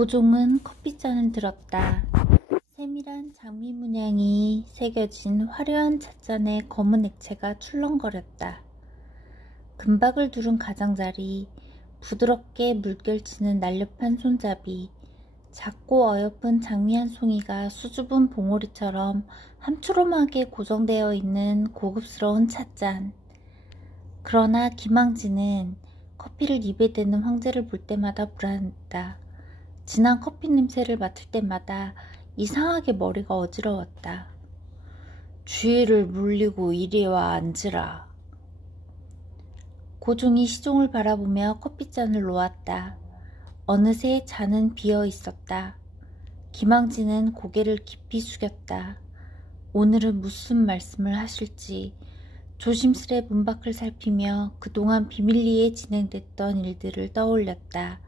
고종은 커피잔을 들었다. 세밀한 장미 문양이 새겨진 화려한 찻잔에 검은 액체가 출렁거렸다. 금박을 두른 가장자리, 부드럽게 물결치는 날렵한 손잡이, 작고 어여쁜 장미 한 송이가 수줍은 봉오리처럼 함초롬하게 고정되어 있는 고급스러운 찻잔. 그러나 김항진은 커피를 입에 대는 황제를 볼 때마다 불안했다. 진한 커피 냄새를 맡을 때마다 이상하게 머리가 어지러웠다. 주위를 물리고 이리 와 앉으라. 고종이 시종을 바라보며 커피잔을 놓았다. 어느새 잔은 비어 있었다. 김항진은 고개를 깊이 숙였다. 오늘은 무슨 말씀을 하실지 조심스레 문 밖을 살피며 그동안 비밀리에 진행됐던 일들을 떠올렸다.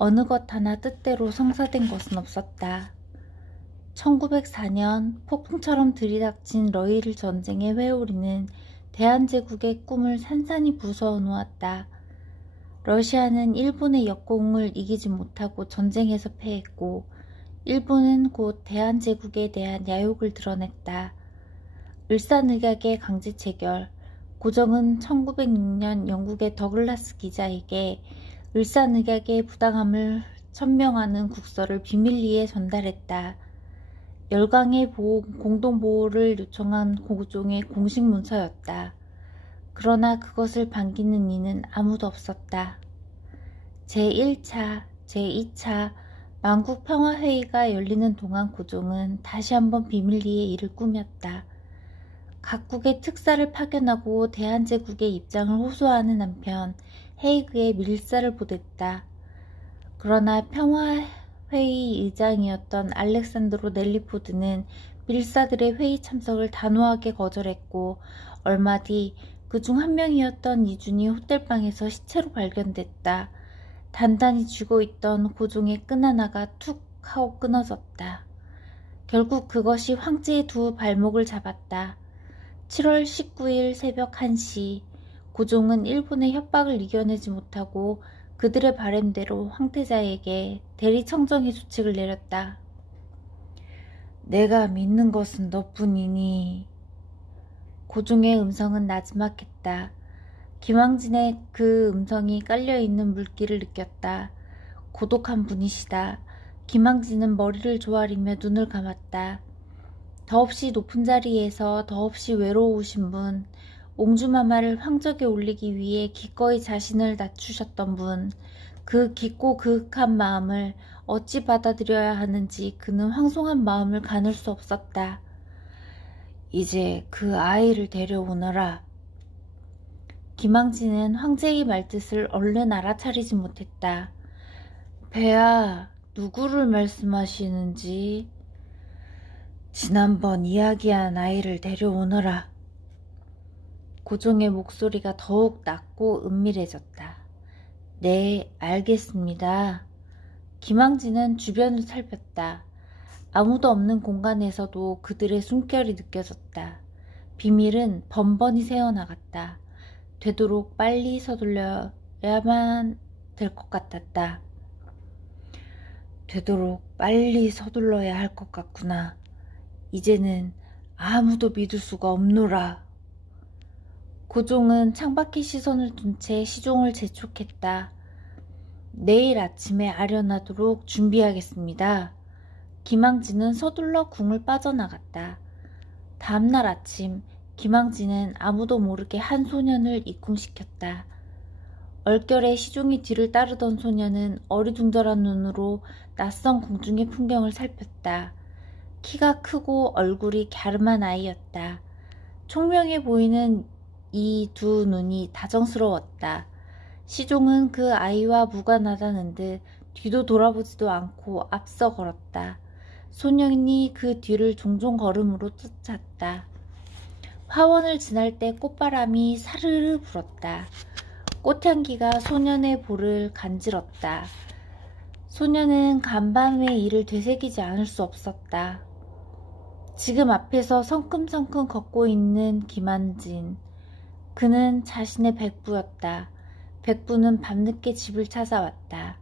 어느 것 하나 뜻대로 성사된 것은 없었다. 1904년 폭풍처럼 들이닥친 러일 전쟁의 회오리는 대한제국의 꿈을 산산이 부숴 놓았다. 러시아는 일본의 역공을 이기지 못하고 전쟁에서 패했고 일본은 곧 대한제국에 대한 야욕을 드러냈다. 을사늑약의 강제 체결. 고종은 1906년 영국의 더글라스 기자에게 을사늑약의 부당함을 천명하는 국서를 비밀리에 전달했다. 열강의 공동보호를 요청한 고종의 공식 문서였다. 그러나 그것을 반기는 이는 아무도 없었다. 제1차, 제2차 만국평화회의가 열리는 동안 고종은 다시 한번 비밀리에 일을 꾸몄다. 각국의 특사를 파견하고 대한제국의 입장을 호소하는 한편 헤이그에 밀사를 보냈다. 그러나 평화회의 의장이었던 알렉산드로 넬리포드는 밀사들의 회의 참석을 단호하게 거절했고 얼마 뒤 그중 한 명이었던 이준이 호텔방에서 시체로 발견됐다. 단단히 쥐고 있던 고종의 끈 하나가 툭 하고 끊어졌다. 결국 그것이 황제의 두 발목을 잡았다. 7월 19일 새벽 1시 고종은 일본의 협박을 이겨내지 못하고 그들의 바램대로 황태자에게 대리청정의 조칙을 내렸다. 내가 믿는 것은 너뿐이니. 고종의 음성은 나지막했다. 김항진의 그 음성이 깔려있는 물기를 느꼈다. 고독한 분이시다. 김항진은 머리를 조아리며 눈을 감았다. 더없이 높은 자리에서 더없이 외로우신 분, 옹주마마를 황적에 올리기 위해 기꺼이 자신을 낮추셨던 분, 그 깊고 그윽한 마음을 어찌 받아들여야 하는지 그는 황송한 마음을 가눌 수 없었다. 이제 그 아이를 데려오너라. 김항진은 황제의 말뜻을 얼른 알아차리지 못했다. 폐하, 누구를 말씀하시는지. 지난번 이야기한 아이를 데려오너라. 고종의 목소리가 더욱 낮고 은밀해졌다. 네, 알겠습니다. 김항진은 주변을 살폈다. 아무도 없는 공간에서도 그들의 숨결이 느껴졌다. 비밀은 번번이 새어나갔다. 되도록 빨리 서둘러야만 될 것 같았다. 되도록 빨리 서둘러야 할 것 같구나. 이제는 아무도 믿을 수가 없노라. 고종은 창밖에 시선을 둔 채 시종을 재촉했다. 내일 아침에 아련하도록 준비하겠습니다. 김항진은 서둘러 궁을 빠져나갔다. 다음날 아침 김항진은 아무도 모르게 한 소년을 입궁시켰다. 얼결에 시종이 뒤를 따르던 소년은 어리둥절한 눈으로 낯선 궁중의 풍경을 살폈다. 키가 크고 얼굴이 갸름한 아이였다. 총명해 보이는 이 두 눈이 다정스러웠다. 시종은 그 아이와 무관하다는 듯 뒤도 돌아보지도 않고 앞서 걸었다. 소년이 그 뒤를 종종 걸음으로 쫓았다. 화원을 지날 때 꽃바람이 사르르 불었다. 꽃향기가 소년의 볼을 간질렀다. 소년은 간밤의 일을 되새기지 않을 수 없었다. 지금 앞에서 성큼성큼 걷고 있는 김항진. 그는 자신의 백부였다. 백부는 밤늦게 집을 찾아왔다.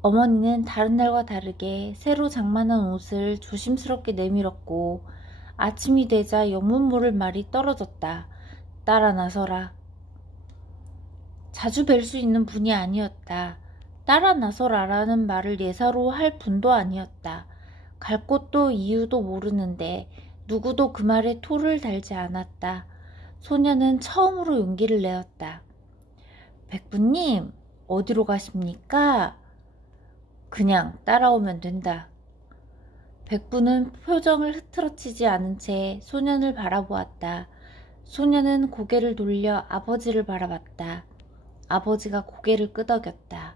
어머니는 다른 날과 다르게 새로 장만한 옷을 조심스럽게 내밀었고 아침이 되자 영문 모를 말이 떨어졌다. 딸아 나서라. 자주 뵐 수 있는 분이 아니었다. 딸아 나서라라는 말을 예사로 할 분도 아니었다. 갈 곳도 이유도 모르는데 누구도 그 말에 토를 달지 않았다. 소녀는 처음으로 용기를 내었다. 백부님, 어디로 가십니까? 그냥 따라오면 된다. 백부는 표정을 흐트러치지 않은 채 소년을 바라보았다. 소년은 고개를 돌려 아버지를 바라봤다. 아버지가 고개를 끄덕였다.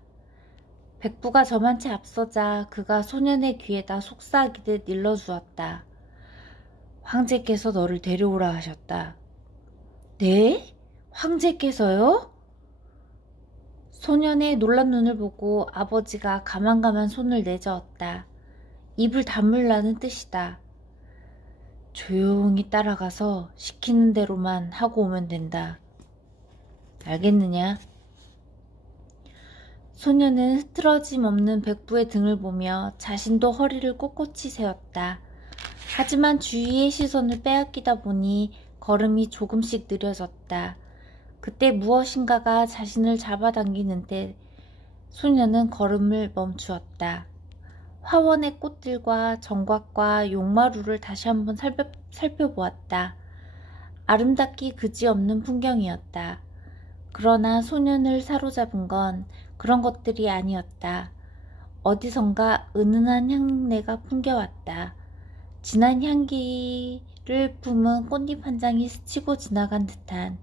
백부가 저만치 앞서자 그가 소년의 귀에다 속삭이듯 일러주었다. 황제께서 너를 데려오라 하셨다. 네? 황제께서요? 소년의 놀란 눈을 보고 아버지가 가만가만 손을 내저었다. 입을 다물라는 뜻이다. 조용히 따라가서 시키는 대로만 하고 오면 된다. 알겠느냐? 소녀는 흐트러짐 없는 백부의 등을 보며 자신도 허리를 꼿꼿이 세웠다. 하지만 주위의 시선을 빼앗기다 보니 걸음이 조금씩 느려졌다. 그때 무엇인가가 자신을 잡아당기는 때 소녀는 걸음을 멈추었다. 화원의 꽃들과 정각과 용마루를 다시 한번 살펴보았다. 아름답기 그지없는 풍경이었다. 그러나 소년을 사로잡은 건 그런 것들이 아니었다. 어디선가 은은한 향내가 풍겨왔다. 진한 향기를 품은 꽃잎 한 장이 스치고 지나간 듯한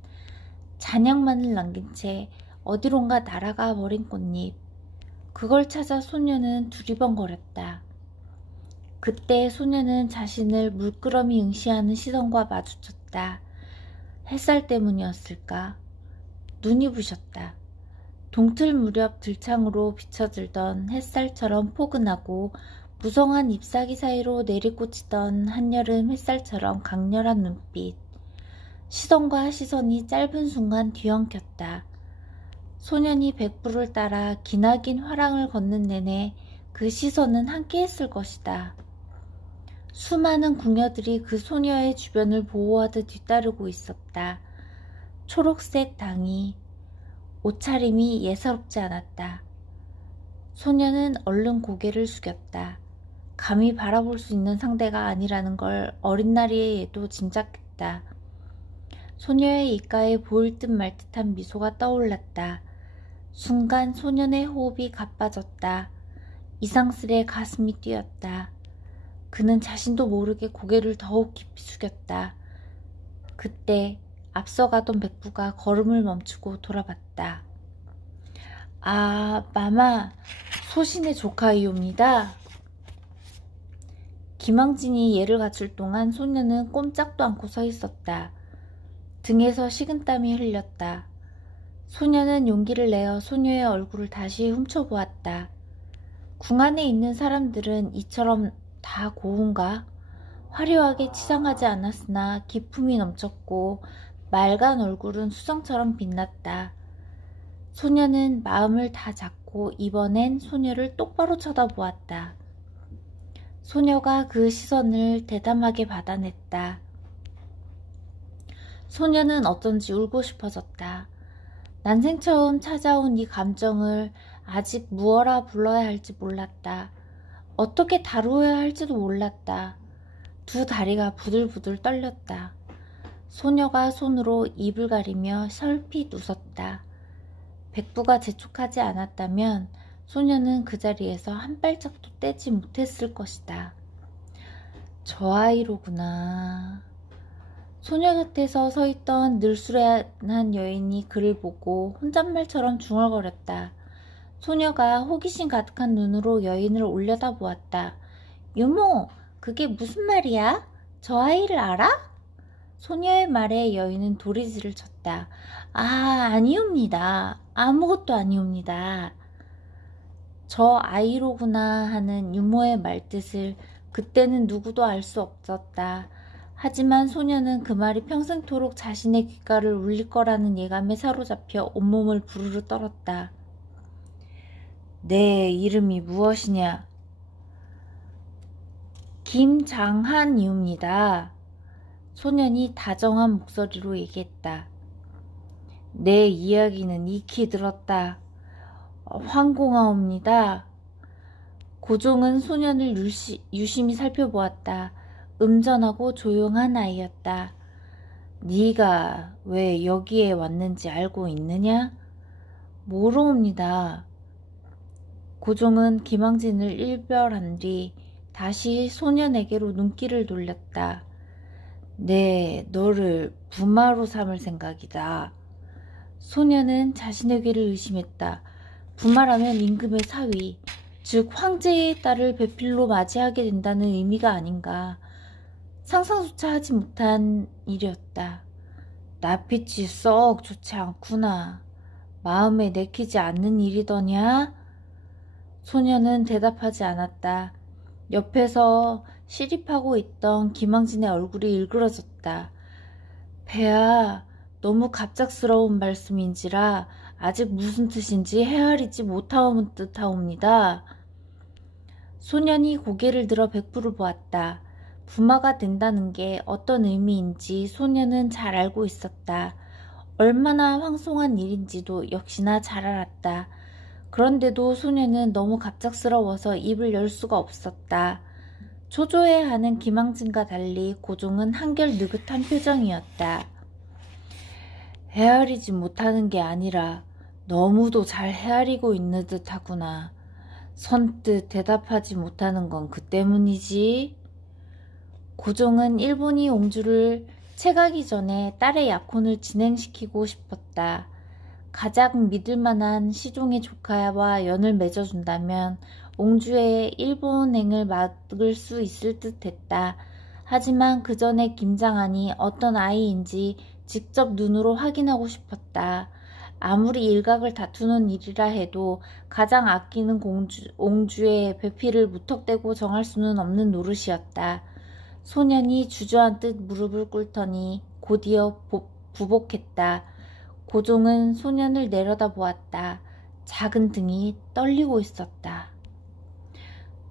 잔향만을 남긴 채 어디론가 날아가 버린 꽃잎. 그걸 찾아 소녀는 두리번거렸다. 그때 소녀는 자신을 물끄러미 응시하는 시선과 마주쳤다. 햇살 때문이었을까? 눈이 부셨다. 동틀 무렵 들창으로 비쳐들던 햇살처럼 포근하고 무성한 잎사귀 사이로 내리꽂히던 한여름 햇살처럼 강렬한 눈빛. 시선과 시선이 짧은 순간 뒤엉켰다. 소년이 백부를 따라 기나긴 화랑을 걷는 내내 그 시선은 함께했을 것이다. 수많은 궁녀들이 그 소녀의 주변을 보호하듯 뒤따르고 있었다. 초록색 당이 옷차림이 예사롭지 않았다. 소녀는 얼른 고개를 숙였다. 감히 바라볼 수 있는 상대가 아니라는 걸 어린 나이에 얘도 짐작했다. 소녀의 입가에 보일 듯 말 듯한 미소가 떠올랐다. 순간 소년의 호흡이 가빠졌다. 이상스레 가슴이 뛰었다. 그는 자신도 모르게 고개를 더욱 깊이 숙였다. 그때 앞서가던 백부가 걸음을 멈추고 돌아봤다. 아, 마마, 소신의 조카이옵니다. 김항진이 예를 갖출 동안 소녀는 꼼짝도 않고 서 있었다. 등에서 식은땀이 흘렸다. 소녀는 용기를 내어 소녀의 얼굴을 다시 훔쳐보았다. 궁 안에 있는 사람들은 이처럼 다 고운가? 화려하게 치장하지 않았으나 기품이 넘쳤고 맑은 얼굴은 수정처럼 빛났다. 소녀는 마음을 다 잡고 이번엔 소녀를 똑바로 쳐다보았다. 소녀가 그 시선을 대담하게 받아냈다. 소녀는 어쩐지 울고 싶어졌다. 난생 처음 찾아온 이 감정을 아직 무어라 불러야 할지 몰랐다. 어떻게 다루어야 할지도 몰랐다. 두 다리가 부들부들 떨렸다. 소녀가 손으로 입을 가리며 설핏 웃었다. 백부가 재촉하지 않았다면 소녀는 그 자리에서 한 발짝도 떼지 못했을 것이다. 저 아이로구나. 소녀 곁에서 서있던 늘수레한 여인이 그를 보고 혼잣말처럼 중얼거렸다. 소녀가 호기심 가득한 눈으로 여인을 올려다보았다. 유모, 그게 무슨 말이야? 저 아이를 알아? 소녀의 말에 여인은 도리지를 쳤다. 아, 아니옵니다. 아무것도 아니옵니다. 저 아이로구나 하는 유모의 말뜻을 그때는 누구도 알 수 없었다. 하지만 소녀는 그 말이 평생토록 자신의 귓가를 울릴 거라는 예감에 사로잡혀 온몸을 부르르 떨었다. 내 이름이 무엇이냐? 김장한이옵니다. 소년이 다정한 목소리로 얘기했다. 내 이야기는 익히 들었다. 황공하옵니다. 고종은 소년을 유심히 살펴보았다. 음전하고 조용한 아이였다. 네가 왜 여기에 왔는지 알고 있느냐? 모르옵니다. 고종은 김항진을 일별한 뒤 다시 소년에게로 눈길을 돌렸다. 네, 너를 부마로 삼을 생각이다. 소년은 자신의 귀를 의심했다. 부마라면 임금의 사위, 즉 황제의 딸을 배필로 맞이하게 된다는 의미가 아닌가. 상상조차 하지 못한 일이었다. 낯빛이 썩 좋지 않구나. 마음에 내키지 않는 일이더냐? 소년은 대답하지 않았다. 옆에서 시립하고 있던 김항진의 얼굴이 일그러졌다. 배야, 너무 갑작스러운 말씀인지라 아직 무슨 뜻인지 헤아리지 못하온 듯하옵니다. 소년이 고개를 들어 백부를 보았다. 부마가 된다는 게 어떤 의미인지 소년은 잘 알고 있었다. 얼마나 황송한 일인지도 역시나 잘 알았다. 그런데도 소년은 너무 갑작스러워서 입을 열 수가 없었다. 초조해하는 김항진과 달리 고종은 한결 느긋한 표정이었다. 헤아리지 못하는 게 아니라 너무도 잘 헤아리고 있는 듯하구나. 선뜻 대답하지 못하는 건 그 때문이지. 고종은 일본이 옹주를 채가기 전에 딸의 약혼을 진행시키고 싶었다. 가장 믿을만한 시종의 조카와 연을 맺어준다면 옹주의 일본행을 막을 수 있을 듯 했다. 하지만 그 전에 김장한이 어떤 아이인지 직접 눈으로 확인하고 싶었다. 아무리 일각을 다투는 일이라 해도 가장 아끼는 옹주의 배필을 무턱대고 정할 수는 없는 노릇이었다. 소년이 주저앉듯 무릎을 꿇더니 곧이어 부복했다. 고종은 소년을 내려다보았다. 작은 등이 떨리고 있었다.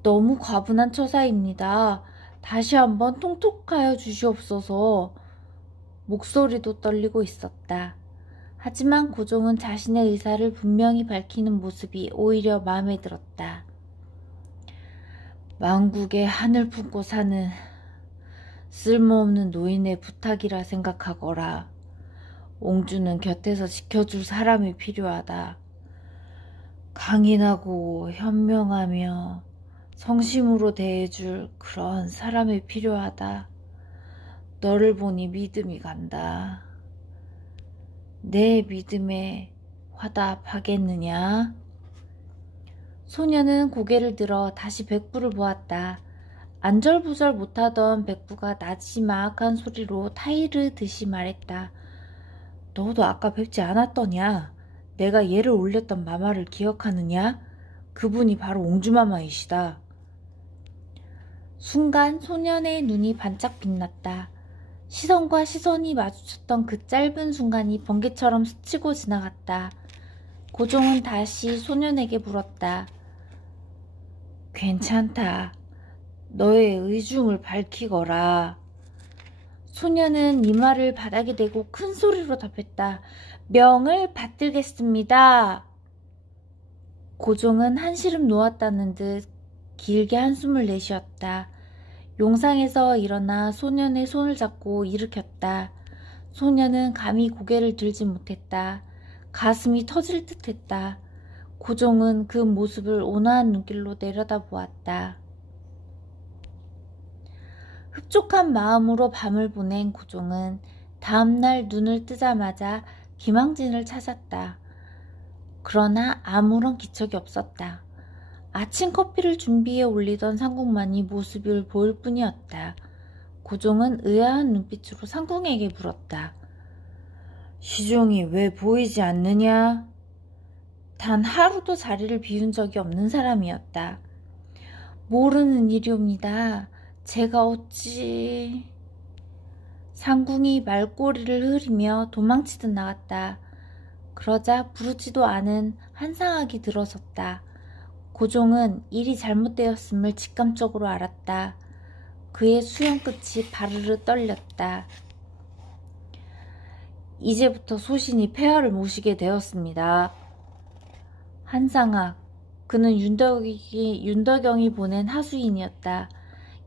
너무 과분한 처사입니다. 다시 한번 통촉하여 주시옵소서. 목소리도 떨리고 있었다. 하지만 고종은 자신의 의사를 분명히 밝히는 모습이 오히려 마음에 들었다. 만국의 하늘 품고 사는 쓸모없는 노인의 부탁이라 생각하거라. 옹주는 곁에서 지켜줄 사람이 필요하다. 강인하고 현명하며 성심으로 대해줄 그런 사람이 필요하다. 너를 보니 믿음이 간다. 내 믿음에 화답하겠느냐? 소년은 고개를 들어 다시 백부를 보았다. 안절부절 못하던 백부가 나지막한 소리로 타이르듯이 말했다. 너도 아까 뵙지 않았더냐? 내가 얘를 올렸던 마마를 기억하느냐? 그분이 바로 옹주마마이시다. 순간 소년의 눈이 반짝 빛났다. 시선과 시선이 마주쳤던 그 짧은 순간이 번개처럼 스치고 지나갔다. 고종은 다시 소년에게 물었다. 괜찮다. 너의 의중을 밝히거라. 소년은 이마를 바닥에 대고 큰 소리로 답했다. 명을 받들겠습니다. 고종은 한시름 놓았다는 듯 길게 한숨을 내쉬었다. 용상에서 일어나 소년의 손을 잡고 일으켰다. 소년은 감히 고개를 들지 못했다. 가슴이 터질 듯했다. 고종은 그 모습을 온화한 눈길로 내려다보았다. 흡족한 마음으로 밤을 보낸 고종은 다음날 눈을 뜨자마자 김항진을 찾았다. 그러나 아무런 기척이 없었다. 아침 커피를 준비해 올리던 상궁만이 모습을 보일 뿐이었다. 고종은 의아한 눈빛으로 상궁에게 물었다. 시종이 왜 보이지 않느냐? 단 하루도 자리를 비운 적이 없는 사람이었다. 모르는 일이옵니다. 제가 어찌... 상궁이 말꼬리를 흐리며 도망치듯 나갔다. 그러자 부르지도 않은 한상학이 들어섰다. 고종은 일이 잘못되었음을 직감적으로 알았다. 그의 수염 끝이 바르르 떨렸다. 이제부터 소신이 폐하를 모시게 되었습니다. 한상학, 그는 윤덕영이 보낸 하수인이었다.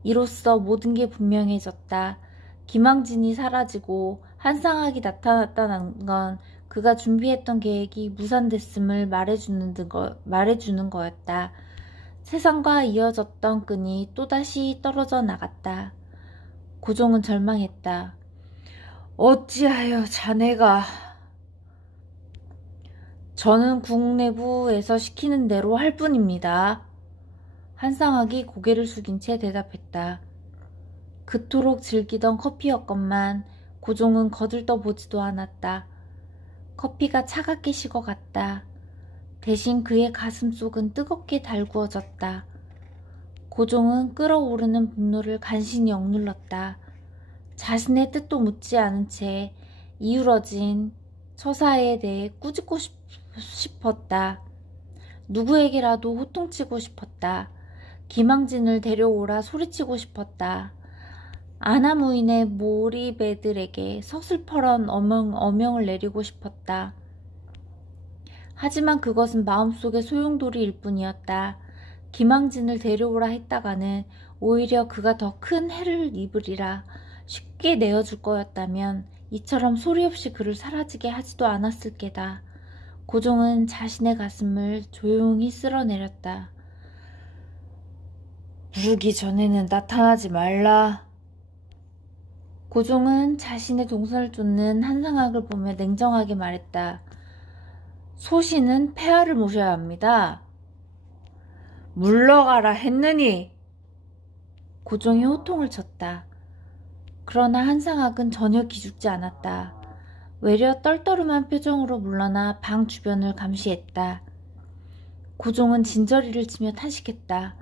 이로써 모든 게 분명해졌다. 김항진이 사라지고 한상학이 나타났다는 건 그가 준비했던 계획이 무산됐음을 말해주는 거였다. 세상과 이어졌던 끈이 또다시 떨어져 나갔다. 고종은 절망했다. 어찌하여 자네가... 저는 국내부에서 시키는 대로 할 뿐입니다. 한상학이 고개를 숙인 채 대답했다. 그토록 즐기던 커피였건만 고종은 거들떠보지도 않았다. 커피가 차갑게 식어갔다. 대신 그의 가슴속은 뜨겁게 달구어졌다. 고종은 끓어오르는 분노를 간신히 억눌렀다. 자신의 뜻도 묻지 않은 채 이울어진 처사에 대해 꾸짖고 싶었다. 누구에게라도 호통치고 싶었다. 김항진을 데려오라 소리치고 싶었다. 아나무인의 몰입애들에게 서슬퍼런 어명을 내리고 싶었다. 하지만 그것은 마음속의 소용돌이일 뿐이었다. 김항진을 데려오라 했다가는 오히려 그가 더 큰 해를 입으리라 쉽게 내어줄 거였다면 이처럼 소리 없이 그를 사라지게 하지도 않았을 게다. 고종은 자신의 가슴을 조용히 쓸어내렸다. 부르기 전에는 나타나지 말라. 고종은 자신의 동선을 쫓는 한상학을 보며 냉정하게 말했다. 소신은 폐하를 모셔야 합니다. 물러가라 했느니. 고종이 호통을 쳤다. 그러나 한상학은 전혀 기죽지 않았다. 외려 떨떠름한 표정으로 물러나 방 주변을 감시했다. 고종은 진저리를 치며 탄식했다.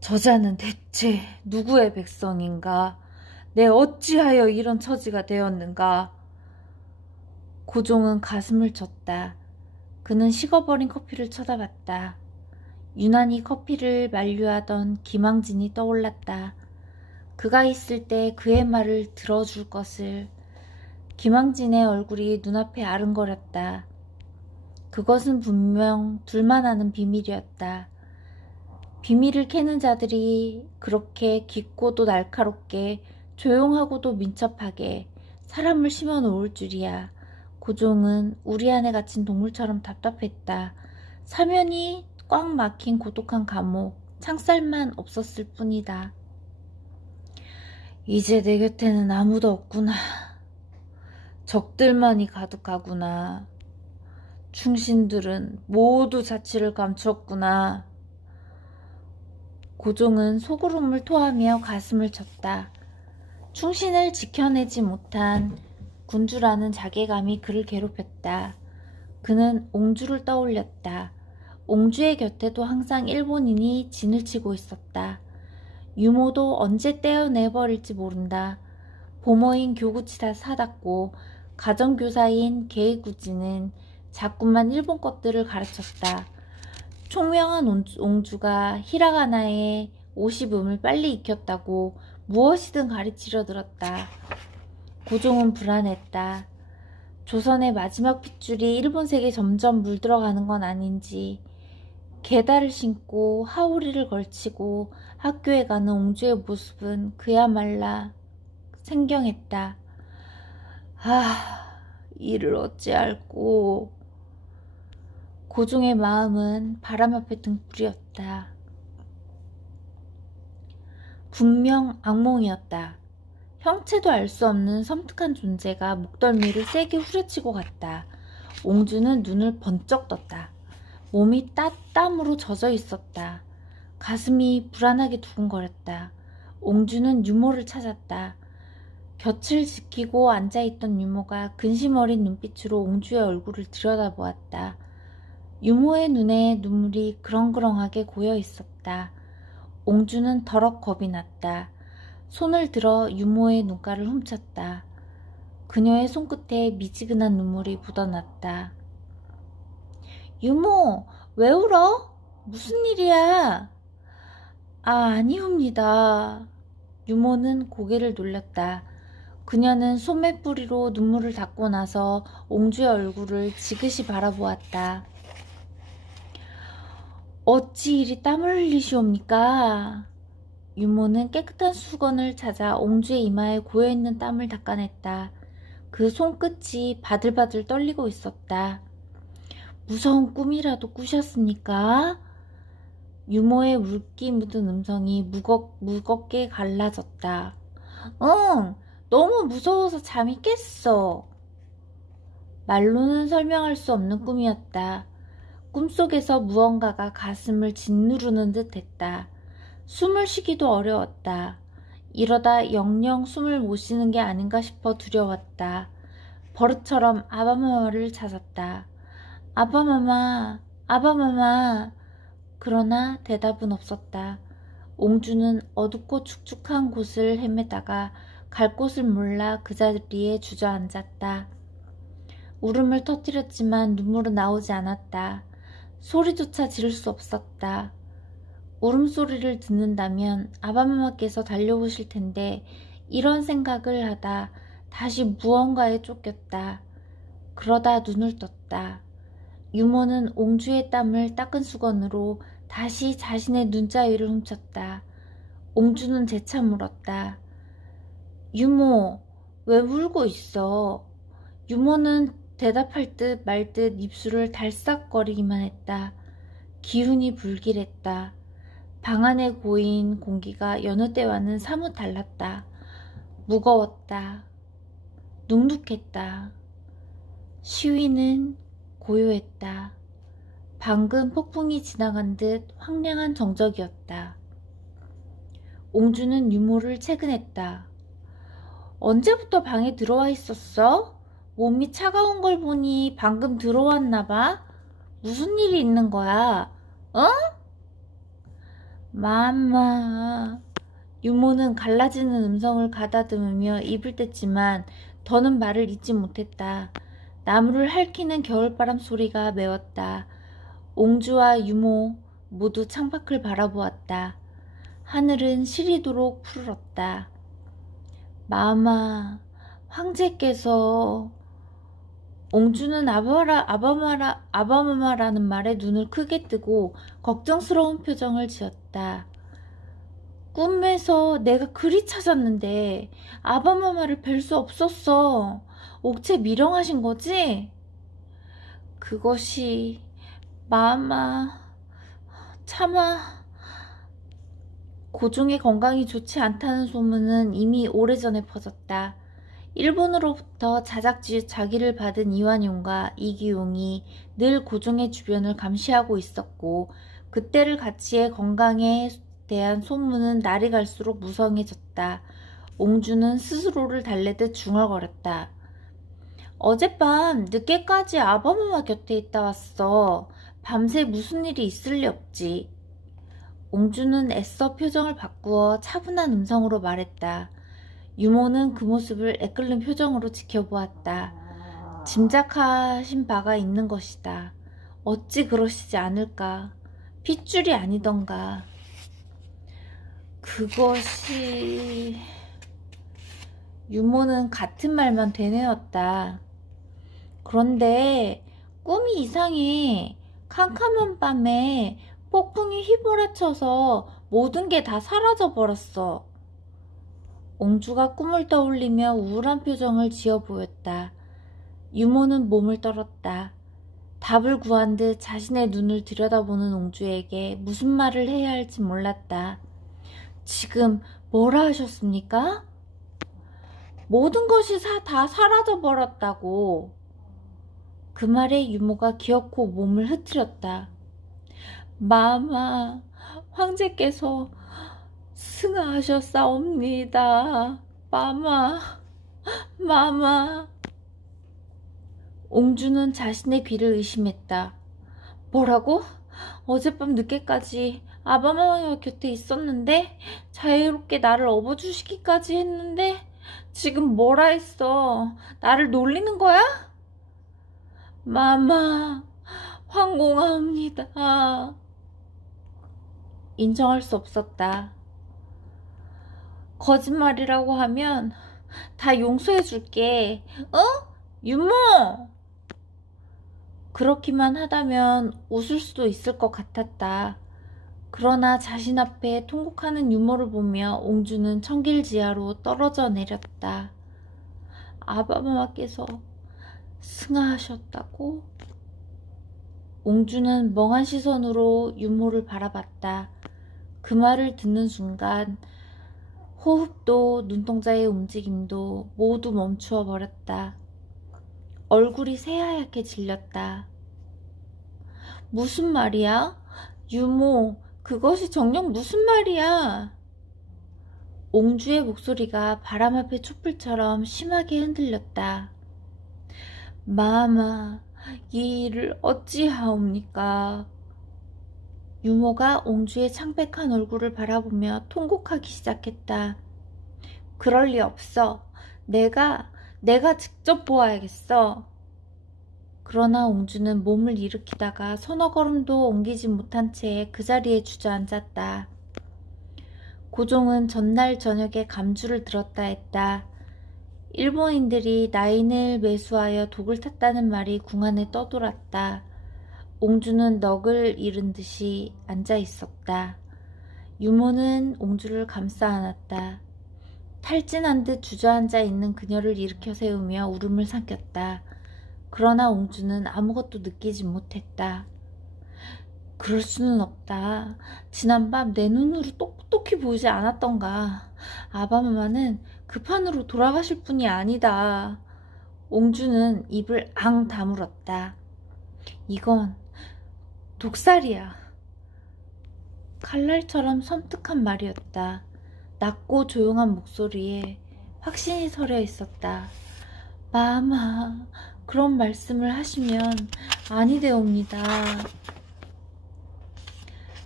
저자는 대체 누구의 백성인가? 내 어찌하여 이런 처지가 되었는가? 고종은 가슴을 쳤다. 그는 식어버린 커피를 쳐다봤다. 유난히 커피를 만류하던 김항진이 떠올랐다. 그가 있을 때 그의 말을 들어줄 것을. 김항진의 얼굴이 눈앞에 아른거렸다. 그것은 분명 둘만 아는 비밀이었다. 비밀을 캐는 자들이 그렇게 깊고도 날카롭게 조용하고도 민첩하게 사람을 심어 놓을 줄이야. 고종은 우리 안에 갇힌 동물처럼 답답했다. 사면이 꽉 막힌 고독한 감옥, 창살만 없었을 뿐이다. 이제 내 곁에는 아무도 없구나. 적들만이 가득하구나. 충신들은 모두 자취를 감췄구나. 고종은 소구름을 토하며 가슴을 쳤다. 충신을 지켜내지 못한 군주라는 자괴감이 그를 괴롭혔다. 그는 옹주를 떠올렸다. 옹주의 곁에도 항상 일본인이 진을 치고 있었다. 유모도 언제 떼어내버릴지 모른다. 보모인 교구치다 사닫고 가정교사인 게이구지는 자꾸만 일본 것들을 가르쳤다. 총명한 옹주가 히라가나의 50음을 빨리 익혔다고 무엇이든 가르치려 들었다. 고종은 불안했다. 조선의 마지막 핏줄이 일본색에 점점 물들어가는 건 아닌지. 게다를 신고 하우리를 걸치고 학교에 가는 옹주의 모습은 그야말로 생경했다. 이를 어찌할꼬. 고종의 마음은 바람 앞에 등불이었다. 분명 악몽이었다. 형체도 알 수 없는 섬뜩한 존재가 목덜미를 세게 후려치고 갔다. 옹주는 눈을 번쩍 떴다. 몸이 땀으로 젖어 있었다. 가슴이 불안하게 두근거렸다. 옹주는 유모를 찾았다. 곁을 지키고 앉아있던 유모가 근심 어린 눈빛으로 옹주의 얼굴을 들여다보았다. 유모의 눈에 눈물이 그렁그렁하게 고여 있었다. 옹주는 더럭 겁이 났다. 손을 들어 유모의 눈가를 훔쳤다. 그녀의 손끝에 미지근한 눈물이 묻어났다. 유모, 왜 울어? 무슨 일이야? 아니옵니다. 유모는 고개를 돌렸다. 그녀는 소매뿌리로 눈물을 닦고 나서 옹주의 얼굴을 지그시 바라보았다. 어찌 이리 땀을 흘리시옵니까? 유모는 깨끗한 수건을 찾아 옹주의 이마에 고여있는 땀을 닦아냈다. 그 손끝이 바들바들 떨리고 있었다. 무서운 꿈이라도 꾸셨습니까? 유모의 울기 묻은 음성이 무겁게 갈라졌다. 응, 너무 무서워서 잠이 깼어. 말로는 설명할 수 없는 꿈이었다. 꿈속에서 무언가가 가슴을 짓누르는 듯 했다. 숨을 쉬기도 어려웠다. 이러다 영영 숨을 못 쉬는 게 아닌가 싶어 두려웠다. 버릇처럼 아바마마를 찾았다. 아바마마, 아바마마. 그러나 대답은 없었다. 옹주는 어둡고 축축한 곳을 헤매다가 갈 곳을 몰라 그 자리에 주저앉았다. 울음을 터뜨렸지만 눈물은 나오지 않았다. 소리조차 지를 수 없었다. 울음소리를 듣는다면 아바마마께서 달려오실 텐데 이런 생각을 하다 다시 무언가에 쫓겼다. 그러다 눈을 떴다. 유모는 옹주의 땀을 닦은 수건으로 다시 자신의 눈자 위를 훔쳤다. 옹주는 재차 물었다. 유모, 왜 울고 있어? 유모는 대답할 듯 말 듯 입술을 달싹거리기만 했다. 기운이 불길했다. 방 안에 고인 공기가 여느 때와는 사뭇 달랐다. 무거웠다. 눅눅했다. 시위는 고요했다. 방금 폭풍이 지나간 듯 황량한 정적이었다. 옹주는 유모를 채근했다. 언제부터 방에 들어와 있었어? 몸이 차가운 걸 보니 방금 들어왔나 봐. 무슨 일이 있는 거야? 어? 맘마. 유모는 갈라지는 음성을 가다듬으며 입을 뗐지만 더는 말을 잇지 못했다. 나무를 핥히는 겨울바람 소리가 메웠다. 옹주와 유모 모두 창밖을 바라보았다. 하늘은 시리도록 푸르렀다. 마마, 황제께서... 옹주는 아바마마라는 말에 눈을 크게 뜨고 걱정스러운 표정을 지었다. 꿈에서 내가 그리 찾았는데 아바마마를 뵐 수 없었어. 옥체 미령하신 거지? 그것이... 마마... 차마... 고종의 건강이 좋지 않다는 소문은 이미 오래전에 퍼졌다. 일본으로부터 자기를 받은 이완용과 이기용이 늘 고종의 주변을 감시하고 있었고 그때를 같이해 건강에 대한 소문은 날이 갈수록 무성해졌다. 옹주는 스스로를 달래듯 중얼거렸다. 어젯밤 늦게까지 아바마마 곁에 있다 왔어. 밤새 무슨 일이 있을 리 없지. 옹주는 애써 표정을 바꾸어 차분한 음성으로 말했다. 유모는 그 모습을 애끓는 표정으로 지켜보았다. 짐작하신 바가 있는 것이다. 어찌 그러시지 않을까? 핏줄이 아니던가. 그것이... 유모는 같은 말만 되뇌었다. 그런데 꿈이 이상해. 캄캄한 밤에 폭풍이 휘몰아쳐서 모든 게 다 사라져버렸어. 옹주가 꿈을 떠올리며 우울한 표정을 지어 보였다. 유모는 몸을 떨었다. 답을 구한 듯 자신의 눈을 들여다보는 옹주에게 무슨 말을 해야 할지 몰랐다. 지금 뭐라 하셨습니까? 모든 것이 다 사라져버렸다고. 그 말에 유모가 기어코 몸을 흐트렸다. 마마, 황제께서 승하하셨사옵니다. 마마, 마마. 옹주는 자신의 귀를 의심했다. 뭐라고? 어젯밤 늦게까지 아바마마 곁에 있었는데 자유롭게 나를 업어주시기까지 했는데 지금 뭐라 했어? 나를 놀리는 거야? 마마, 황공하옵니다. 인정할 수 없었다. 거짓말이라고 하면 다 용서해 줄게. 어? 윤모! 그렇기만 하다면 웃을 수도 있을 것 같았다. 그러나 자신 앞에 통곡하는 윤모를 보며 옹주는 청길지하로 떨어져 내렸다. 아바마마께서 승하하셨다고? 옹주는 멍한 시선으로 윤모를 바라봤다. 그 말을 듣는 순간 호흡도 눈동자의 움직임도 모두 멈추어 버렸다. 얼굴이 새하얗게 질렸다. 무슨 말이야? 유모, 그것이 정녕 무슨 말이야? 옹주의 목소리가 바람 앞의 촛불처럼 심하게 흔들렸다. 마마, 이 일을 어찌하옵니까? 유모가 옹주의 창백한 얼굴을 바라보며 통곡하기 시작했다. 그럴 리 없어. 내가 직접 보아야겠어. 그러나 옹주는 몸을 일으키다가 서너 걸음도 옮기지 못한 채 그 자리에 주저앉았다. 고종은 전날 저녁에 감주를 들었다 했다. 일본인들이 나인을 매수하여 독을 탔다는 말이 궁안에 떠돌았다. 옹주는 넋을 잃은 듯이 앉아 있었다. 유모는 옹주를 감싸 안았다. 탈진한 듯 주저앉아 있는 그녀를 일으켜 세우며 울음을 삼켰다. 그러나 옹주는 아무것도 느끼지 못했다. 그럴 수는 없다. 지난밤 내 눈으로 똑똑히 보이지 않았던가. 아바마마는 그 판으로 돌아가실 분이 아니다. 옹주는 입을 앙 다물었다. 이건 독살이야. 칼날처럼 섬뜩한 말이었다. 낮고 조용한 목소리에 확신이 서려 있었다. 마마, 그런 말씀을 하시면 아니되옵니다.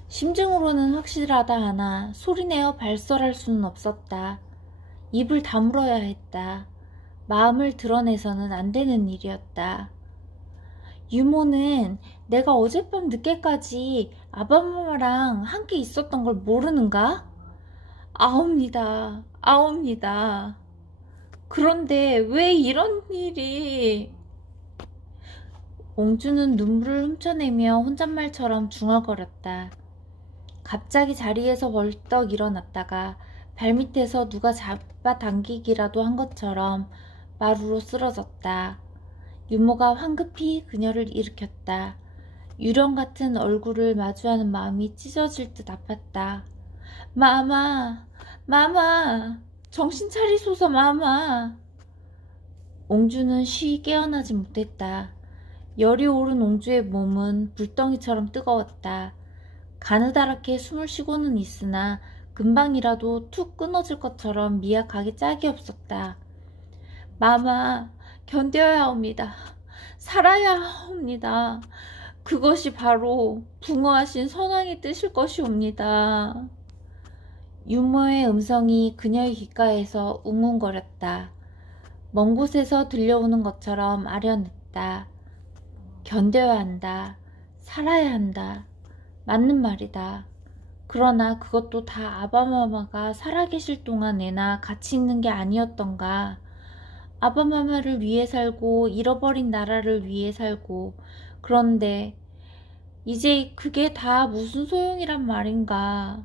심증으로는 확실하다 하나 소리내어 발설할 수는 없었다. 입을 다물어야 했다. 마음을 드러내서는 안 되는 일이었다. 유모는 내가 어젯밤 늦게까지 아바마마랑 함께 있었던 걸 모르는가? 아옵니다. 아옵니다. 그런데 왜 이런 일이... 옹주는 눈물을 훔쳐내며 혼잣말처럼 중얼거렸다. 갑자기 자리에서 벌떡 일어났다가 발밑에서 누가 잡아당기기라도 한 것처럼 마루로 쓰러졌다. 유모가 황급히 그녀를 일으켰다. 유령 같은 얼굴을 마주하는 마음이 찢어질 듯 아팠다. 마마, 마마, 정신 차리소서 마마. 옹주는 쉬이 깨어나지 못했다. 열이 오른 옹주의 몸은 불덩이처럼 뜨거웠다. 가느다랗게 숨을 쉬고는 있으나 금방이라도 툭 끊어질 것처럼 미약하게 짝이 없었다. 마마, 견뎌야 합니다. 살아야 합니다. 그것이 바로 붕어하신 선왕의 뜻일 것이옵니다. 유모의 음성이 그녀의 귓가에서 웅웅거렸다. 먼 곳에서 들려오는 것처럼 아련했다. 견뎌야 한다. 살아야 한다. 맞는 말이다. 그러나 그것도 다 아바마마가 살아계실 동안에나 같이 있는 게 아니었던가. 아바마마를 위해 살고 잃어버린 나라를 위해 살고 그런데 이제 그게 다 무슨 소용이란 말인가.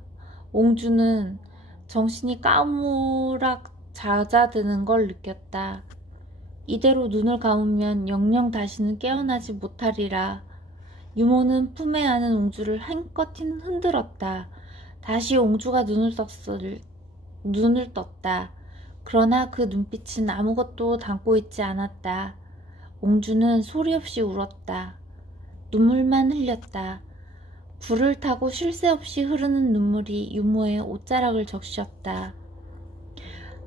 옹주는 정신이 까무락 잦아드는 걸 느꼈다. 이대로 눈을 감으면 영영 다시는 깨어나지 못하리라. 유모는 품에 안은 옹주를 한껏 흔들었다. 다시 옹주가 눈을 떴다. 그러나 그 눈빛은 아무것도 담고 있지 않았다. 옹주는 소리 없이 울었다. 눈물만 흘렸다. 불을 타고 쉴 새 없이 흐르는 눈물이 유모의 옷자락을 적셨다.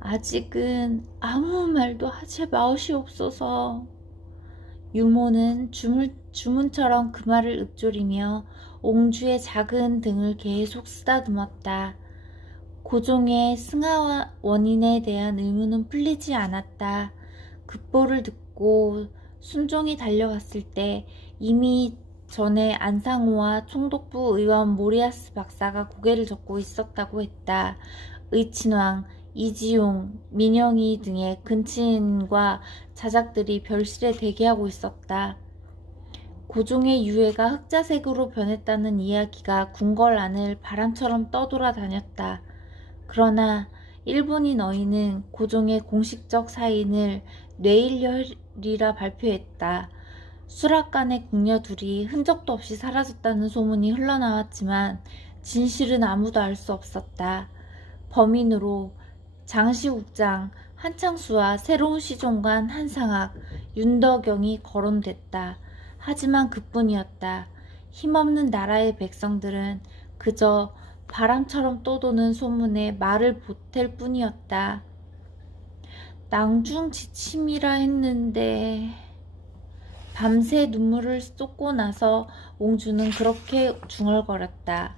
아직은 아무 말도 하지 마시옵소서. 유모는 주문처럼 그 말을 읊조리며 옹주의 작은 등을 계속 쓰다듬었다. 고종의 승하 원인에 대한 의문은 풀리지 않았다. 급보를 듣고 순종이 달려갔을 때 이미 전에 안상호와 총독부 의원 모리아스 박사가 고개를 젓고 있었다고 했다. 의친왕, 이지용, 민영이 등의 근친과 자작들이 별실에 대기하고 있었다. 고종의 유해가 흑자색으로 변했다는 이야기가 궁궐 안을 바람처럼 떠돌아 다녔다. 그러나 일본인 어인은 고종의 공식적 사인을 내일열이라 발표했다. 수락관의 궁녀 둘이 흔적도 없이 사라졌다는 소문이 흘러나왔지만 진실은 아무도 알 수 없었다. 범인으로 장시국장 한창수와 새로운 시종관 한상학, 윤덕영이 거론됐다. 하지만 그뿐이었다. 힘없는 나라의 백성들은 그저 바람처럼 떠도는 소문에 말을 보탤 뿐이었다. 낭중지침이라 했는데... 밤새 눈물을 쏟고 나서 옹주는 그렇게 중얼거렸다.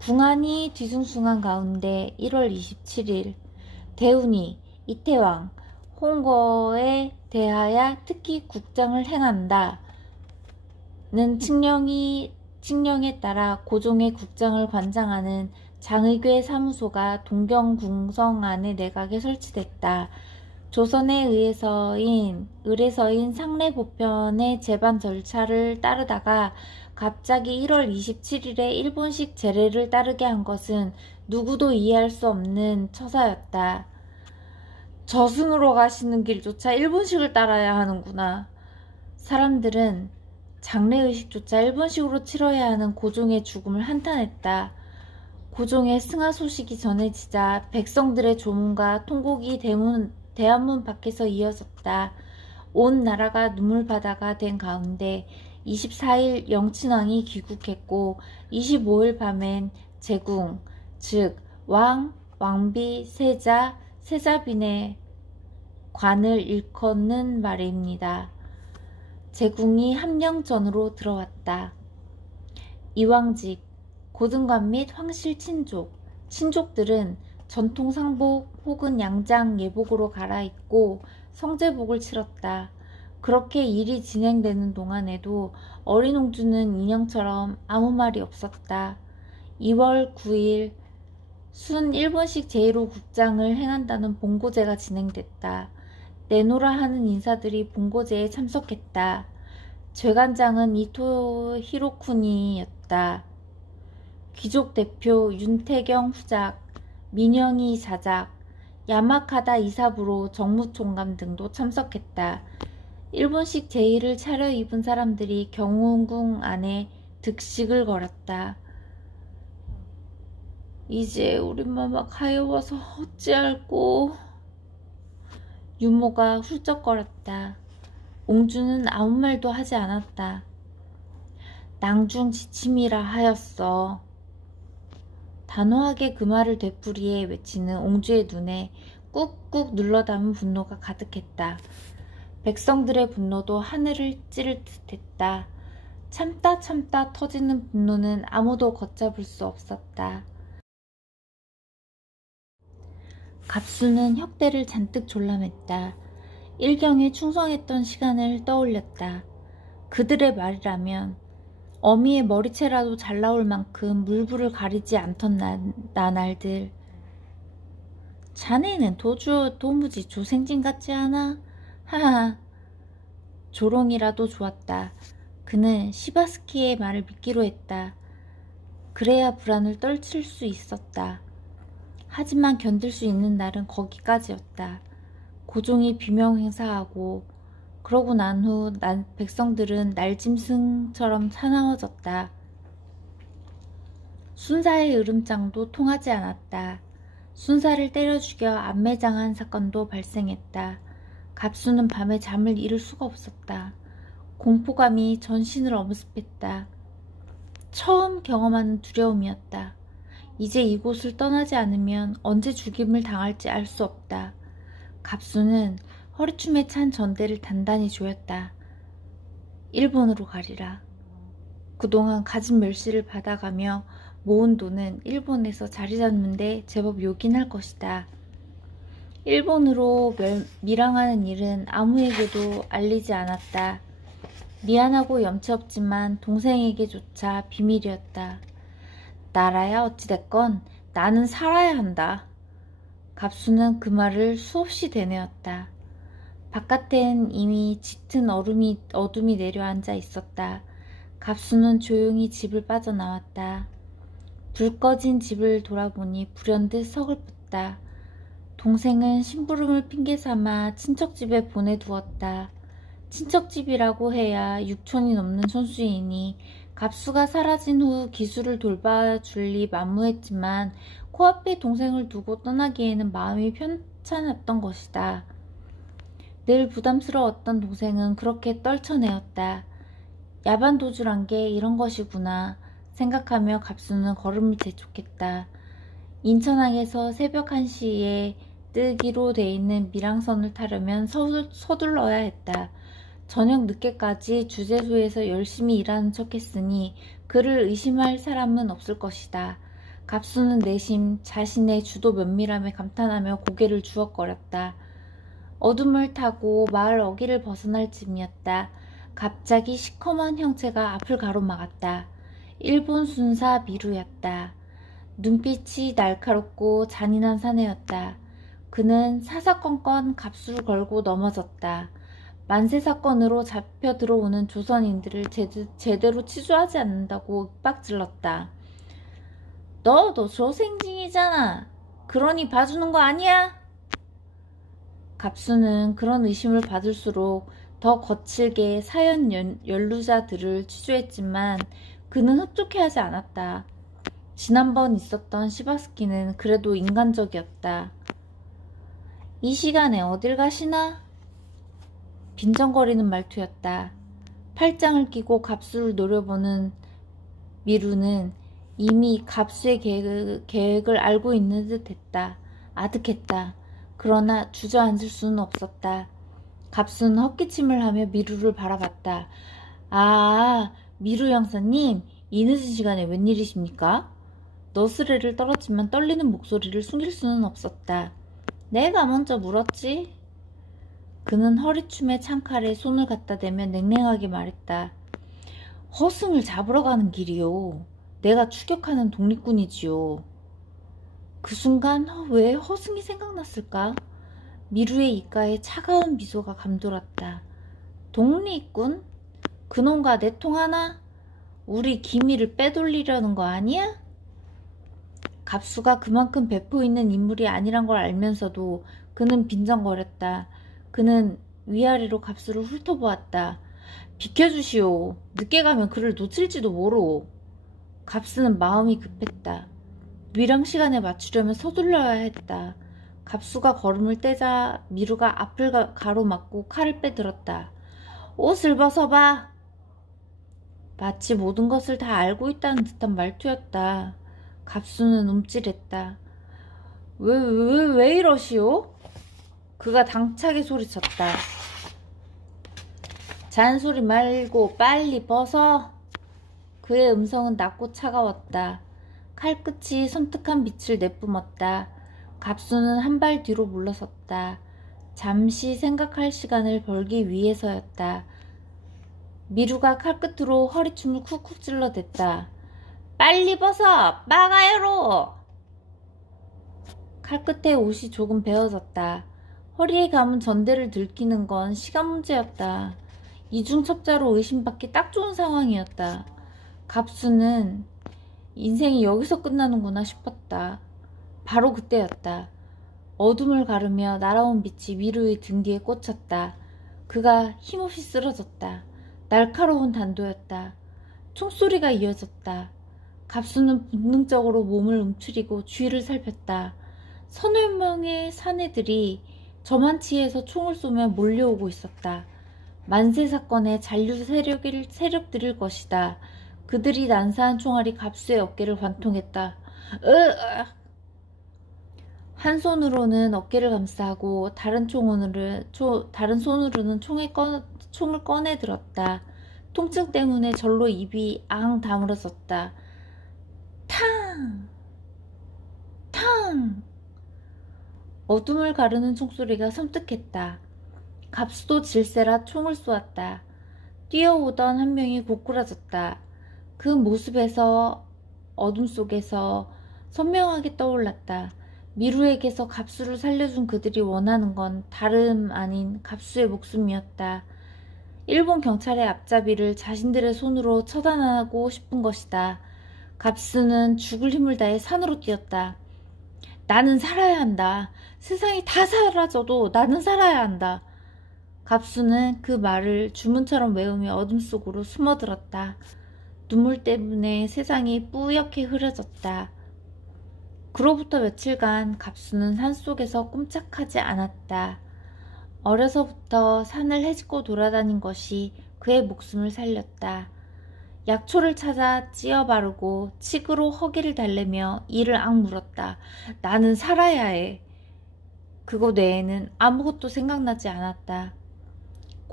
궁안이 뒤숭숭한 가운데 1월 27일 대운이 이태왕 홍거에 대하여 특히 국장을 행한다. 는 칙령에 따라 고종의 국장을 관장하는 장의궤 사무소가 동경궁성 안에 내각에 설치됐다. 조선에 의해서인 상례보편의 제반 절차를 따르다가 갑자기 1월 27일에 일본식 제례를 따르게 한 것은 누구도 이해할 수 없는 처사였다. 저승으로 가시는 길조차 일본식을 따라야 하는구나. 사람들은 장례의식조차 일본식으로 치러야 하는 고종의 죽음을 한탄했다. 고종의 승하 소식이 전해지자 백성들의 조문과 통곡이 대한문 밖에서 이어졌다. 온 나라가 눈물바다가 된 가운데 24일 영친왕이 귀국했고 25일 밤엔 제궁, 즉 왕, 왕비, 세자, 세자빈의 관을 일컫는 말입니다. 제궁이 함령전으로 들어왔다. 이왕직, 고등관 및 황실 친족들은 전통 상복 혹은 양장 예복으로 갈아입고 성제복을 치렀다. 그렇게 일이 진행되는 동안에도 어린 옹주는 인형처럼 아무 말이 없었다. 2월 9일 순 일본식 제1호 국장을 행한다는 본고제가 진행됐다. 내노라 하는 인사들이 본고제에 참석했다. 죄관장은 이토 히로쿠니였다. 귀족 대표 윤태경 후작, 민영이 자작, 야마카다 이사부로 정무총감 등도 참석했다. 일본식 제의를 차려입은 사람들이 경운궁 안에 득식을 걸었다. 이제 우리 마마 가여워서 어찌할꼬. 유모가 훌쩍거렸다. 옹주는 아무 말도 하지 않았다. 낭중지침이라 하였어. 단호하게 그 말을 되풀이해 외치는 옹주의 눈에 꾹꾹 눌러담은 분노가 가득했다. 백성들의 분노도 하늘을 찌를 듯했다. 참다 터지는 분노는 아무도 걷잡을 수 없었다. 갑수는 혁대를 잔뜩 졸라맸다. 일경에 충성했던 시간을 떠올렸다. 그들의 말이라면 어미의 머리채라도 잘 나올 만큼 물불을 가리지 않던 나날들. 자네는 도무지 조생진 같지 않아? 하하. 조롱이라도 좋았다. 그는 시바스키의 말을 믿기로 했다. 그래야 불안을 떨칠 수 있었다. 하지만 견딜 수 있는 날은 거기까지였다. 고종이 비명 행사하고 그러고 난 후 백성들은 날짐승처럼 사나워졌다. 순사의 으름장도 통하지 않았다. 순사를 때려 죽여 안매장한 사건도 발생했다. 갑수는 밤에 잠을 이룰 수가 없었다. 공포감이 전신을 엄습했다. 처음 경험하는 두려움이었다. 이제 이곳을 떠나지 않으면 언제 죽임을 당할지 알 수 없다. 갑수는 허리춤에 찬 전대를 단단히 조였다. 일본으로 가리라. 그동안 가진 멸시를 받아가며 모은 돈은 일본에서 자리 잡는데 제법 요긴할 것이다. 일본으로 밀항하는 일은 아무에게도 알리지 않았다. 미안하고 염치 없지만 동생에게조차 비밀이었다. 나라야 어찌됐건 나는 살아야 한다. 갑수는 그 말을 수없이 되뇌었다. 바깥엔 이미 짙은 어둠이 내려앉아 있었다. 갑수는 조용히 집을 빠져나왔다. 불 꺼진 집을 돌아보니 불현듯 서글펐다. 동생은 심부름을 핑계삼아 친척집에 보내두었다. 친척집이라고 해야 6촌이 넘는 촌수이니 갑수가 사라진 후 기수를 돌봐줄리 만무했지만 코앞에 동생을 두고 떠나기에는 마음이 편찮았던 것이다. 늘 부담스러웠던 동생은 그렇게 떨쳐내었다. 야반도주란 게 이런 것이구나 생각하며 갑수는 걸음을 재촉했다. 인천항에서 새벽 1시에 뜨기로 돼 있는 밀항선을 타려면 서둘러야 했다. 저녁 늦게까지 주재소에서 열심히 일하는 척했으니 그를 의심할 사람은 없을 것이다. 갑수는 내심 자신의 주도 면밀함에 감탄하며 고개를 주걱거렸다. 어둠을 타고 마을 어귀를 벗어날 즈음이었다. 갑자기 시커먼 형체가 앞을 가로막았다. 일본 순사 미루였다. 눈빛이 날카롭고 잔인한 사내였다. 그는 사사건건 갑수를 걸고 넘어졌다. 만세사건으로 잡혀 들어오는 조선인들을 제대로 치조하지 않는다고 윽박질렀다. 너 조생징이잖아. 그러니 봐주는 거 아니야? 갑수는 그런 의심을 받을수록 더 거칠게 사연 연루자들을 취조했지만 그는 흡족해하지 않았다. 지난번 있었던 시바스키는 그래도 인간적이었다. 이 시간에 어딜 가시나? 빈정거리는 말투였다. 팔짱을 끼고 갑수를 노려보는 미루는 이미 갑수의 계획을 알고 있는 듯 했다. 아득했다. 그러나 주저앉을 수는 없었다. 갑수는 헛기침을 하며 미루를 바라봤다. 아, 미루 형사님, 이 늦은 시간에 웬일이십니까? 너스레를 떨었지만 떨리는 목소리를 숨길 수는 없었다. 내가 먼저 물었지? 그는 허리춤에 창칼에 손을 갖다 대며 냉랭하게 말했다. 허승을 잡으러 가는 길이요. 내가 추격하는 독립군이지요. 그 순간 왜 허승이 생각났을까? 미루의 입가에 차가운 미소가 감돌았다. 독립군? 그놈과 내통하나? 우리 기밀을 빼돌리려는 거 아니야? 갑수가 그만큼 배포 있는 인물이 아니란 걸 알면서도 그는 빈정거렸다. 그는 위아래로 갑수를 훑어보았다. 비켜주시오. 늦게 가면 그를 놓칠지도 모르오. 갑수는 마음이 급했다. 밀항 시간에 맞추려면 서둘러야 했다. 갑수가 걸음을 떼자 미루가 앞을 가로막고 칼을 빼들었다. 옷을 벗어봐. 마치 모든 것을 다 알고 있다는 듯한 말투였다. 갑수는 움찔했다. 왜 이러시오? 그가 당차게 소리쳤다. 잔소리 말고 빨리 벗어. 그의 음성은 낮고 차가웠다. 칼끝이 섬뜩한 빛을 내뿜었다. 갑수는 한 발 뒤로 물러섰다. 잠시 생각할 시간을 벌기 위해서였다. 미루가 칼끝으로 허리춤을 쿡쿡 찔러댔다. 빨리 벗어! 빠가요로! 칼끝에 옷이 조금 베어졌다. 허리에 감은 전대를 들키는 건 시간 문제였다. 이중첩자로 의심받기 딱 좋은 상황이었다. 갑수는 인생이 여기서 끝나는구나 싶었다. 바로 그때였다. 어둠을 가르며 날아온 빛이 미루의 등 뒤에 꽂혔다. 그가 힘없이 쓰러졌다. 날카로운 단도였다. 총소리가 이어졌다. 갑수는 본능적으로 몸을 움츠리고 주위를 살폈다. 서너 명의 사내들이 저만치에서 총을 쏘며 몰려오고 있었다. 만세 사건의 잔류 세력들일 것이다. 그들이 난사한 총알이 갑수의 어깨를 관통했다. 한 손으로는 어깨를 감싸고 다른 손으로는 총을 꺼내 들었다. 통증 때문에 절로 입이 앙 다물어졌다. 탕! 탕! 어둠을 가르는 총소리가 섬뜩했다. 갑수도 질세라 총을 쏘았다. 뛰어오던 한 명이 고꾸라졌다. 그 모습에서 어둠 속에서 선명하게 떠올랐다. 미루에게서 갑수를 살려준 그들이 원하는 건 다름 아닌 갑수의 목숨이었다. 일본 경찰의 앞잡이를 자신들의 손으로 처단하고 싶은 것이다. 갑수는 죽을 힘을 다해 산으로 뛰었다. 나는 살아야 한다. 세상이 다 사라져도 나는 살아야 한다. 갑수는 그 말을 주문처럼 외우며 어둠 속으로 숨어들었다. 눈물 때문에 세상이 뿌옇게 흐려졌다. 그로부터 며칠간 갑수는 산속에서 꼼짝하지 않았다. 어려서부터 산을 헤집고 돌아다닌 것이 그의 목숨을 살렸다. 약초를 찾아 찧어 바르고 칡으로 허기를 달래며 이를 악물었다. 나는 살아야 해. 그거 외에는 아무것도 생각나지 않았다.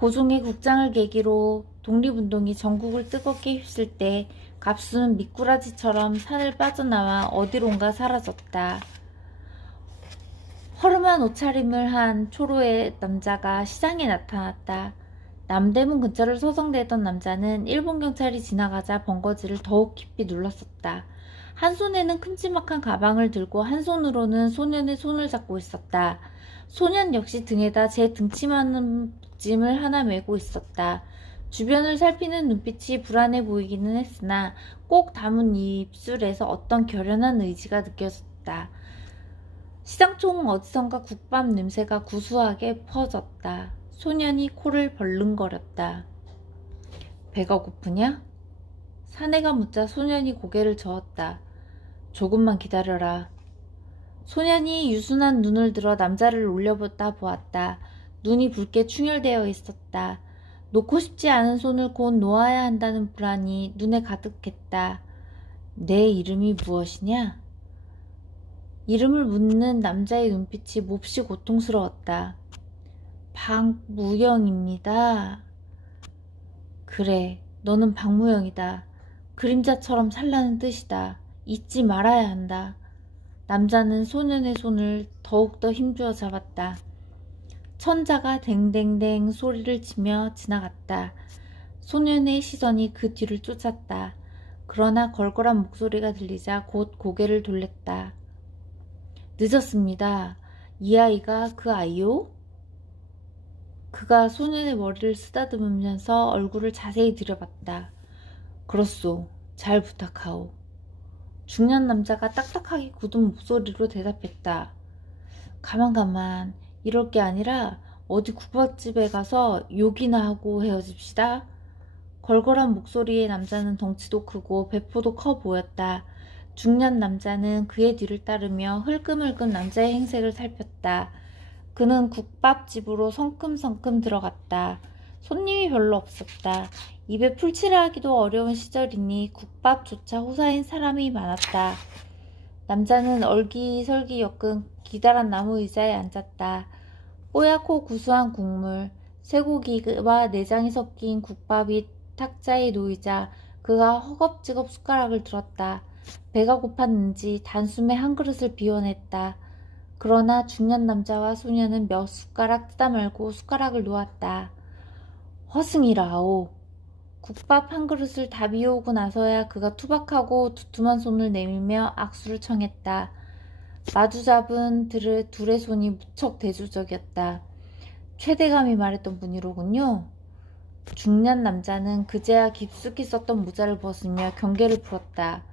고종의 국장을 계기로 독립운동이 전국을 뜨겁게 휩쓸 때 갑수는 미꾸라지처럼 산을 빠져나와 어디론가 사라졌다. 허름한 옷차림을 한 초로의 남자가 시장에 나타났다. 남대문 근처를 서성대던 남자는 일본 경찰이 지나가자 번거지를 더욱 깊이 눌렀었다. 한 손에는 큼지막한 가방을 들고 한 손으로는 소년의 손을 잡고 있었다. 소년 역시 등에다 제 등치만한 짐을 하나 메고 있었다. 주변을 살피는 눈빛이 불안해 보이기는 했으나 꼭 다문 입술에서 어떤 결연한 의지가 느껴졌다. 시장총 어디선가 국밥 냄새가 구수하게 퍼졌다. 소년이 코를 벌른거렸다. 배가 고프냐? 사내가 묻자 소년이 고개를 저었다. 조금만 기다려라. 소년이 유순한 눈을 들어 남자를 올려보다 보았다. 눈이 붉게 충혈되어 있었다. 놓고 싶지 않은 손을 곧 놓아야 한다는 불안이 눈에 가득했다. 내 이름이 무엇이냐? 이름을 묻는 남자의 눈빛이 몹시 고통스러웠다. 박무영입니다. 그래, 너는 박무영이다. 그림자처럼 찬란한 뜻이다. 잊지 말아야 한다. 남자는 소년의 손을 더욱더 힘주어 잡았다. 천자가 댕댕댕 소리를 치며 지나갔다. 소년의 시선이 그 뒤를 쫓았다. 그러나 걸걸한 목소리가 들리자 곧 고개를 돌렸다. 늦었습니다. 이 아이가 그 아이요? 그가 소년의 머리를 쓰다듬으면서 얼굴을 자세히 들여봤다. 그렇소. 잘 부탁하오. 중년 남자가 딱딱하게 굳은 목소리로 대답했다. 가만. 이럴 게 아니라 어디 국밥집에 가서 욕이나 하고 헤어집시다. 걸걸한 목소리의 남자는 덩치도 크고 배포도 커 보였다. 중년 남자는 그의 뒤를 따르며 흘끔흘끔 남자의 행색을 살폈다. 그는 국밥집으로 성큼성큼 들어갔다. 손님이 별로 없었다. 입에 풀칠하기도 어려운 시절이니 국밥조차 호사인 사람이 많았다. 남자는 얼기설기 엮은 기다란 나무 의자에 앉았다. 뽀얗고 구수한 국물, 쇠고기와 내장이 섞인 국밥이 탁자에 놓이자 그가 허겁지겁 숟가락을 들었다. 배가 고팠는지 단숨에 한 그릇을 비워냈다. 그러나 중년 남자와 소녀는 몇 숟가락 뜯다 말고 숟가락을 놓았다. 허승이라오. 국밥 한 그릇을 다 비워오고 나서야 그가 투박하고 두툼한 손을 내밀며 악수를 청했다. 마주 잡은 둘의 손이 무척 대조적이었다. 최대감이 말했던 분이로군요. 중년 남자는 그제야 깊숙이 썼던 모자를 벗으며 경계를 풀었다.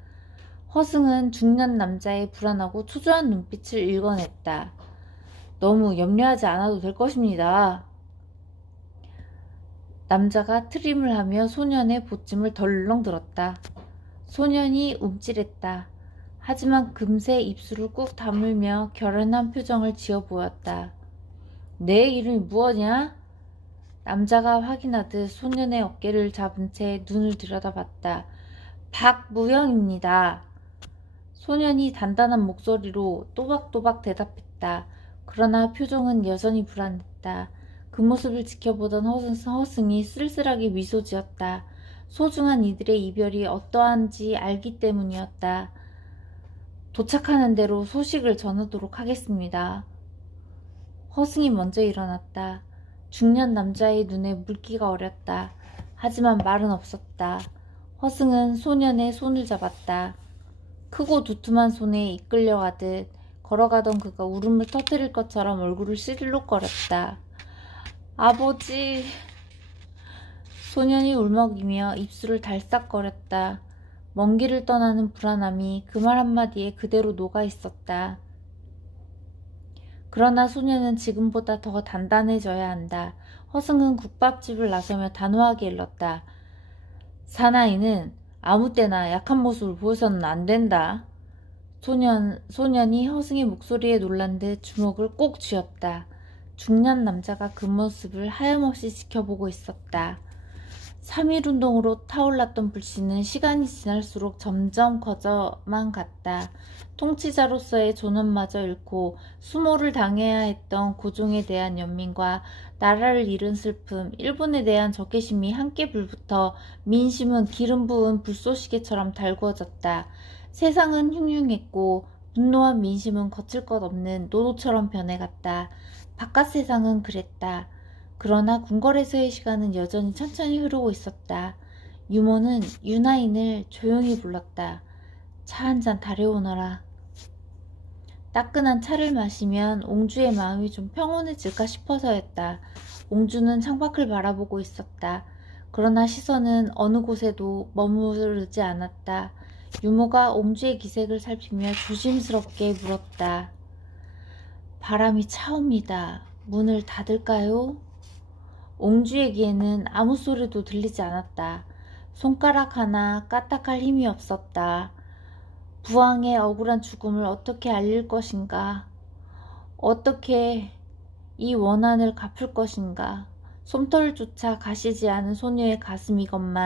허승은 중년 남자의 불안하고 초조한 눈빛을 읽어냈다. 너무 염려하지 않아도 될 것입니다. 남자가 트림을 하며 소년의 보찜을 덜렁 들었다. 소년이 움찔했다. 하지만 금세 입술을 꾹 다물며 결연한 표정을 지어 보였다. 내 이름이 무엇이냐? 남자가 확인하듯 소년의 어깨를 잡은 채 눈을 들여다봤다. 박무영입니다. 소년이 단단한 목소리로 또박또박 대답했다. 그러나 표정은 여전히 불안했다. 그 모습을 지켜보던 허승이 쓸쓸하게 미소 지었다. 소중한 이들의 이별이 어떠한지 알기 때문이었다. 도착하는 대로 소식을 전하도록 하겠습니다. 허승이 먼저 일어났다. 중년 남자의 눈에 물기가 어렸다. 하지만 말은 없었다. 허승은 소년의 손을 잡았다. 크고 두툼한 손에 이끌려가듯 걸어가던 그가 울음을 터뜨릴 것처럼 얼굴을 시들룩거렸다. 아버지! 소년이 울먹이며 입술을 달싹거렸다. 먼 길을 떠나는 불안함이 그 말 한마디에 그대로 녹아있었다. 그러나 소년은 지금보다 더 단단해져야 한다. 허승은 국밥집을 나서며 단호하게 일렀다. 사나이는 아무 때나 약한 모습을 보여서는 안 된다. 소년이 허승의 목소리에 놀란 듯 주먹을 꼭 쥐었다. 중년 남자가 그 모습을 하염없이 지켜보고 있었다. 3.1운동으로 타올랐던 불씨는 시간이 지날수록 점점 커져만 갔다. 통치자로서의 존엄마저 잃고 수모를 당해야 했던 고종에 대한 연민과 나라를 잃은 슬픔, 일본에 대한 적개심이 함께 불붙어 민심은 기름 부은 불쏘시개처럼 달구어졌다. 세상은 흉흉했고 분노한 민심은 거칠 것 없는 노도처럼 변해갔다. 바깥 세상은 그랬다. 그러나 궁궐에서의 시간은 여전히 천천히 흐르고 있었다. 유모는 유나인을 조용히 불렀다. 차 한 잔 다려오너라. 따끈한 차를 마시면 옹주의 마음이 좀 평온해질까 싶어서였다. 옹주는 창밖을 바라보고 있었다. 그러나 시선은 어느 곳에도 머무르지 않았다. 유모가 옹주의 기색을 살피며 조심스럽게 물었다. 바람이 차옵니다. 문을 닫을까요? 옹주의 귀에는 아무 소리도 들리지 않았다. 손가락 하나 까딱할 힘이 없었다. 부왕의 억울한 죽음을 어떻게 알릴 것인가? 어떻게 이 원한을 갚을 것인가? 솜털조차 가시지 않은 소녀의 가슴이건만